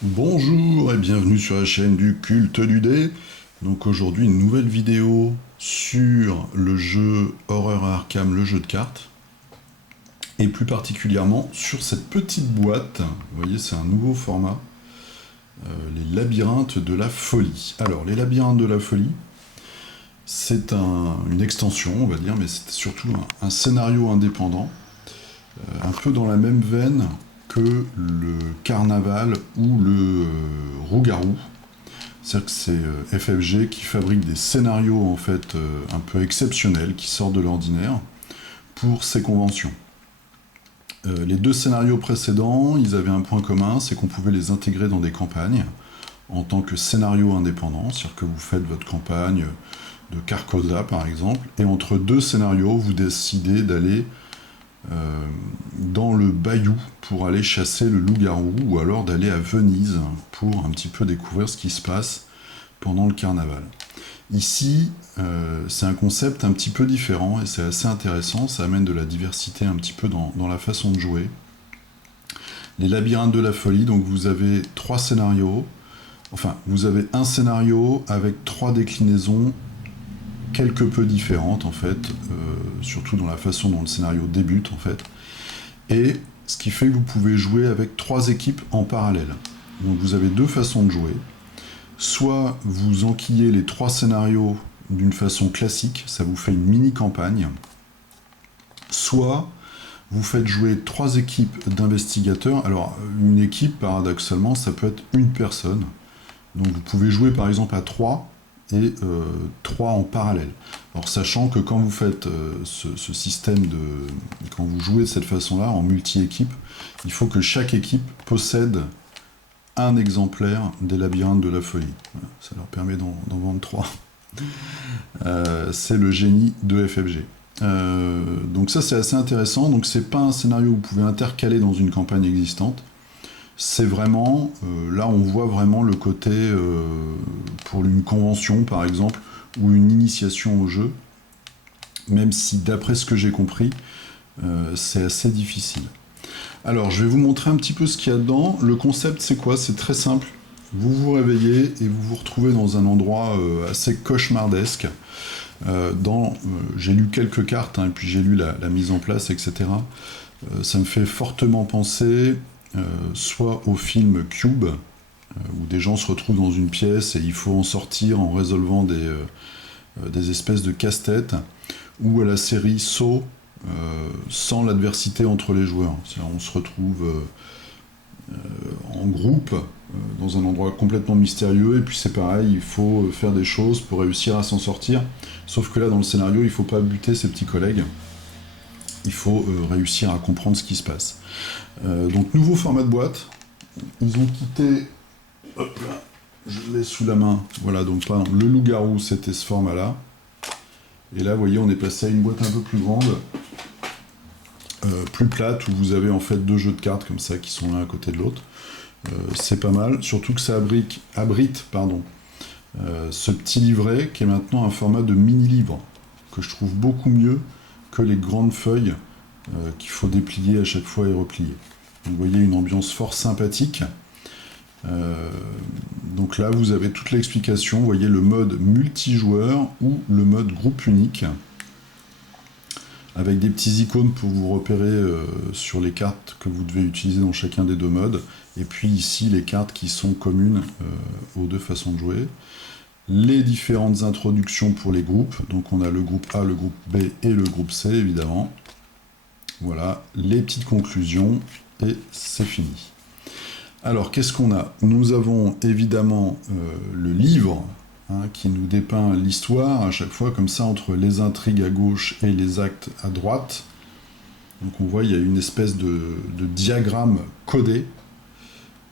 Bonjour et bienvenue sur la chaîne du culte du dé. Donc aujourd'hui une nouvelle vidéo sur le jeu Horror à Arkham, le jeu de cartes. Et plus particulièrement sur cette petite boîte. Vous voyez, c'est un nouveau format. Les labyrinthes de la folie. Alors les labyrinthes de la folie, c'est une extension on va dire, mais c'est surtout un scénario indépendant. Un peu dans la même veine que le carnaval ou le rougarou. C'est-à-dire que c'est FFG qui fabrique des scénarios en fait un peu exceptionnels, qui sortent de l'ordinaire, pour ces conventions. Les deux scénarios précédents, ils avaient un point commun, c'est qu'on pouvait les intégrer dans des campagnes en tant que scénario indépendant, c'est-à-dire que vous faites votre campagne de Carcosa par exemple, et entre deux scénarios, vous décidez d'aller dans le bayou pour aller chasser le loup-garou, ou alors d'aller à Venise pour un petit peu découvrir ce qui se passe pendant le carnaval. Ici, c'est un concept un petit peu différent et c'est assez intéressant, ça amène de la diversité un petit peu dans la façon de jouer. Les labyrinthes de la folie, donc vous avez trois scénarios, enfin vous avez un scénario avec trois déclinaisons quelque peu différentes en fait, surtout dans la façon dont le scénario débute en fait, et ce qui fait que vous pouvez jouer avec trois équipes en parallèle. Donc vous avez deux façons de jouer. Soit vous enquillez les trois scénarios d'une façon classique, ça vous fait une mini-campagne. Soit vous faites jouer trois équipes d'investigateurs. Alors une équipe, paradoxalement, ça peut être une personne. Donc vous pouvez jouer par exemple à trois et trois en parallèle. Alors sachant que quand vous faites ce système de... Quand vous jouez de cette façon-là, en multi-équipe, il faut que chaque équipe possède un exemplaire des labyrinthes de la folie. Voilà, ça leur permet d'en vendre trois. C'est le génie de FFG. Donc ça c'est assez intéressant. Donc c'est pas un scénario que vous pouvez intercaler dans une campagne existante. C'est vraiment, là on voit vraiment le côté pour une convention par exemple, ou une initiation au jeu, même si d'après ce que j'ai compris, c'est assez difficile. Alors je vais vous montrer un petit peu ce qu'il y a dedans. Le concept c'est quoi? C'est très simple. Vous vous réveillez et vous vous retrouvez dans un endroit assez cauchemardesque. J'ai lu quelques cartes, et puis j'ai lu la mise en place, etc. Ça me fait fortement penser soit au film Cube, où des gens se retrouvent dans une pièce et il faut en sortir en résolvant des espèces de casse-tête, ou à la série Saw, sans l'adversité entre les joueurs. C'est-à-dire on se retrouve en groupe dans un endroit complètement mystérieux, et puis c'est pareil, il faut faire des choses pour réussir à s'en sortir. Sauf que là, dans le scénario, il ne faut pas buter ses petits collègues. Il faut réussir à comprendre ce qui se passe. Donc, nouveau format de boîte. Ils ont quitté... Hop là, je l'ai sous la main. Voilà, donc pardon, le loup-garou, c'était ce format-là. Et là, vous voyez, on est passé à une boîte un peu plus grande, plus plate, où vous avez en fait deux jeux de cartes comme ça qui sont l'un à côté de l'autre. C'est pas mal, surtout que ça abrite ce petit livret qui est maintenant un format de mini-livre, que je trouve beaucoup mieux que les grandes feuilles qu'il faut déplier à chaque fois et replier. Donc, vous voyez une ambiance fort sympathique. Donc là, vous avez toute l'explication. Vous voyez le mode multijoueur ou le mode groupe unique, avec des petits icônes pour vous repérer sur les cartes que vous devez utiliser dans chacun des deux modes. Et puis ici, les cartes qui sont communes aux deux façons de jouer. Les différentes introductions pour les groupes. Donc on a le groupe A, le groupe B et le groupe C, évidemment. Voilà, les petites conclusions, et c'est fini. Alors, qu'est-ce qu'on a? Nous avons évidemment le livre, qui nous dépeint l'histoire à chaque fois, comme ça, entre les intrigues à gauche et les actes à droite. Donc on voit, il y a une espèce de diagramme codé.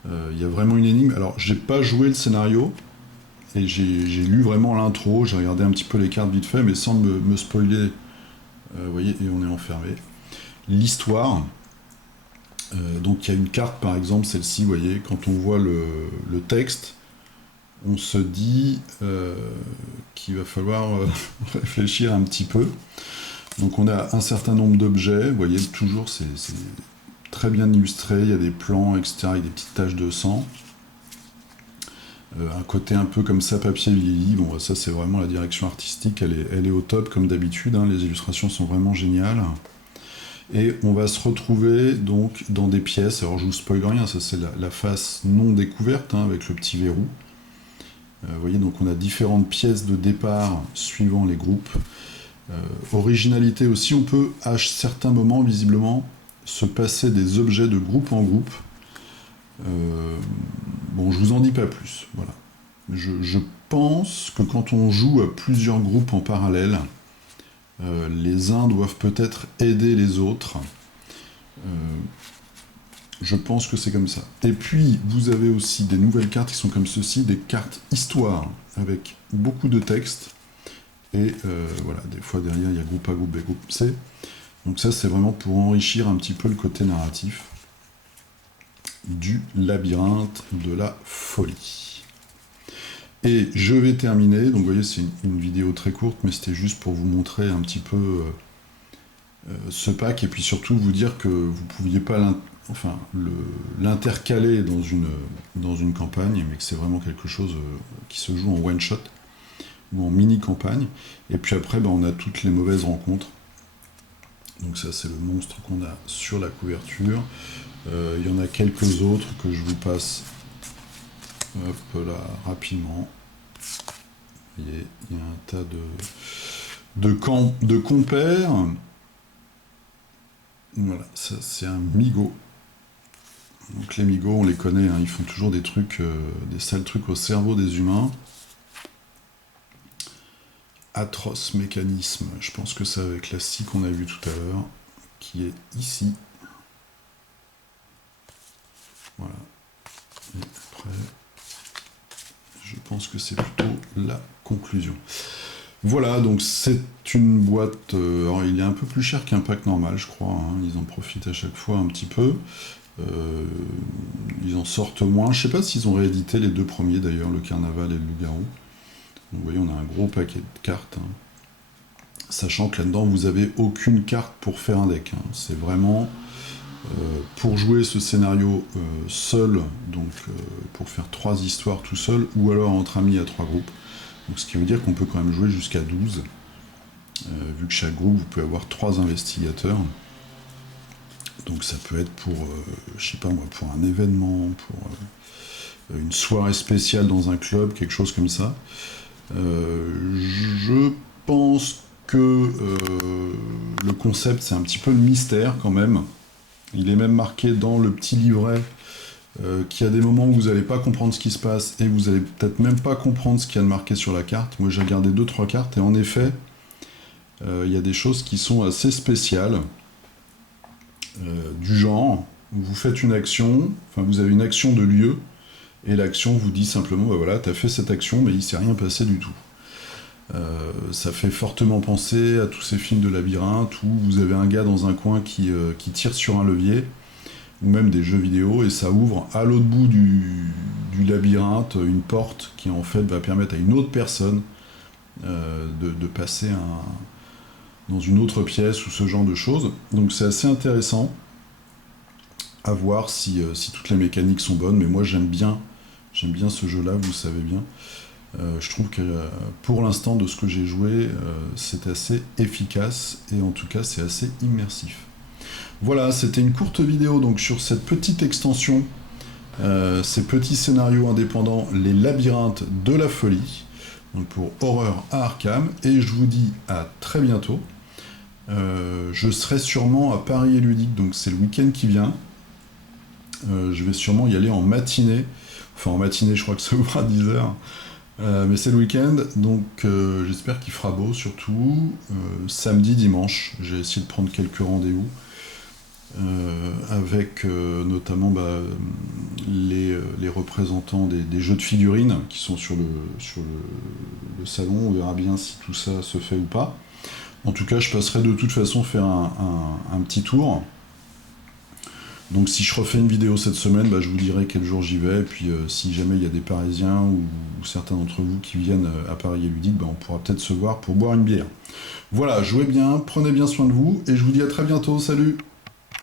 Il y a vraiment une énigme. Alors, j'ai pas joué le scénario, et j'ai lu vraiment l'intro, j'ai regardé un petit peu les cartes vite fait, mais sans me spoiler. Vous voyez, et on est enfermé. L'histoire. Donc il y a une carte, par exemple, celle-ci, vous voyez, quand on voit le texte, on se dit qu'il va falloir réfléchir un petit peu. Donc on a un certain nombre d'objets, vous voyez, toujours c'est très bien illustré, il y a des plans, etc., avec des petites taches de sang. Un côté un peu comme ça, papier vieilli. Bon, ça c'est vraiment la direction artistique, elle est au top comme d'habitude, hein. Les illustrations sont vraiment géniales. Et on va se retrouver donc dans des pièces, alors je vous spoil rien, ça c'est la face non découverte, hein, avec le petit verrou. Vous voyez, donc on a différentes pièces de départ suivant les groupes. Originalité aussi, on peut à certains moments visiblement se passer des objets de groupe en groupe. Bon, je vous en dis pas plus, voilà. Je pense que quand on joue à plusieurs groupes en parallèle, les uns doivent peut-être aider les autres. Je pense que c'est comme ça. Et puis, vous avez aussi des nouvelles cartes qui sont comme ceci, des cartes histoire, avec beaucoup de texte. Et voilà, des fois derrière, il y a groupe A, groupe B, groupe C. Donc ça, c'est vraiment pour enrichir un petit peu le côté narratif du labyrinthe de la folie. Et je vais terminer, donc vous voyez, c'est une vidéo très courte, mais c'était juste pour vous montrer un petit peu ce pack, et puis surtout vous dire que vous ne pouviez pas l'intercaler dans une campagne, mais que c'est vraiment quelque chose qui se joue en one-shot, ou en mini-campagne. Et puis après, on a toutes les mauvaises rencontres. Donc ça, c'est le monstre qu'on a sur la couverture. Il y en a quelques autres que je vous passe là rapidement. Vous voyez, il y a un tas de compères. Voilà, ça c'est un Migo. Donc les Migos, on les connaît, hein, ils font toujours des trucs, des sales trucs au cerveau des humains. Atroce mécanisme, je pense que c'est avec la scie qu'on a vu tout à l'heure, qui est ici. Voilà. Et après, je pense que c'est plutôt la conclusion. Voilà, donc c'est une boîte, alors il est un peu plus cher qu'un pack normal, je crois, hein, ils en profitent à chaque fois un petit peu. Ils en sortent moins, je sais pas s'ils ont réédité les deux premiers d'ailleurs, le Carnaval et le Loup-Garou. Vous voyez, on a un gros paquet de cartes, hein. Sachant que là-dedans, vous n'avez aucune carte pour faire un deck, hein. C'est vraiment pour jouer ce scénario seul, donc pour faire 3 histoires tout seul, ou alors entre amis à 3 groupes. Donc, ce qui veut dire qu'on peut quand même jouer jusqu'à 12, vu que chaque groupe, vous pouvez avoir 3 investigateurs. Donc ça peut être pour, je sais pas moi, pour un événement, pour une soirée spéciale dans un club, quelque chose comme ça. Je pense que le concept, c'est un petit peu le mystère quand même. Il est même marqué dans le petit livret qu'il y a des moments où vous n'allez pas comprendre ce qui se passe et vous allez peut-être même pas comprendre ce qu'il y a de marqué sur la carte. Moi j'ai regardé 2-3 cartes et en effet, il y a des choses qui sont assez spéciales. Du genre, vous faites une action, enfin vous avez une action de lieu, et l'action vous dit simplement, bah voilà, t'as fait cette action, mais il s'est rien passé du tout. Ça fait fortement penser à tous ces films de labyrinthe où vous avez un gars dans un coin qui tire sur un levier, ou même des jeux vidéo, et ça ouvre à l'autre bout du labyrinthe une porte qui en fait va permettre à une autre personne de passer dans une autre pièce ou ce genre de choses. Donc c'est assez intéressant à voir si toutes les mécaniques sont bonnes, mais moi j'aime bien ce jeu-là, vous le savez bien. Je trouve que pour l'instant de ce que j'ai joué, c'est assez efficace et en tout cas c'est assez immersif. Voilà, c'était une courte vidéo donc sur cette petite extension, ces petits scénarios indépendants, les labyrinthes de la folie, donc pour Horreur à Arkham, et je vous dis à très bientôt. Je serai sûrement à Paris et Ludique, donc c'est le week-end qui vient. Je vais sûrement y aller en matinée, enfin en matinée je crois que ça ouvre à 10h, mais c'est le week-end, donc j'espère qu'il fera beau surtout. Samedi, dimanche, j'ai essayé de prendre quelques rendez-vous, avec notamment les représentants des jeux de figurines qui sont sur le salon. On verra bien si tout ça se fait ou pas. En tout cas, je passerai de toute façon faire un petit tour. Donc si je refais une vidéo cette semaine, je vous dirai quel jour j'y vais. Et puis si jamais il y a des Parisiens ou certains d'entre vous qui viennent à Paris et Ludique, on pourra peut-être se voir pour boire une bière. Voilà, jouez bien, prenez bien soin de vous, et je vous dis à très bientôt, salut!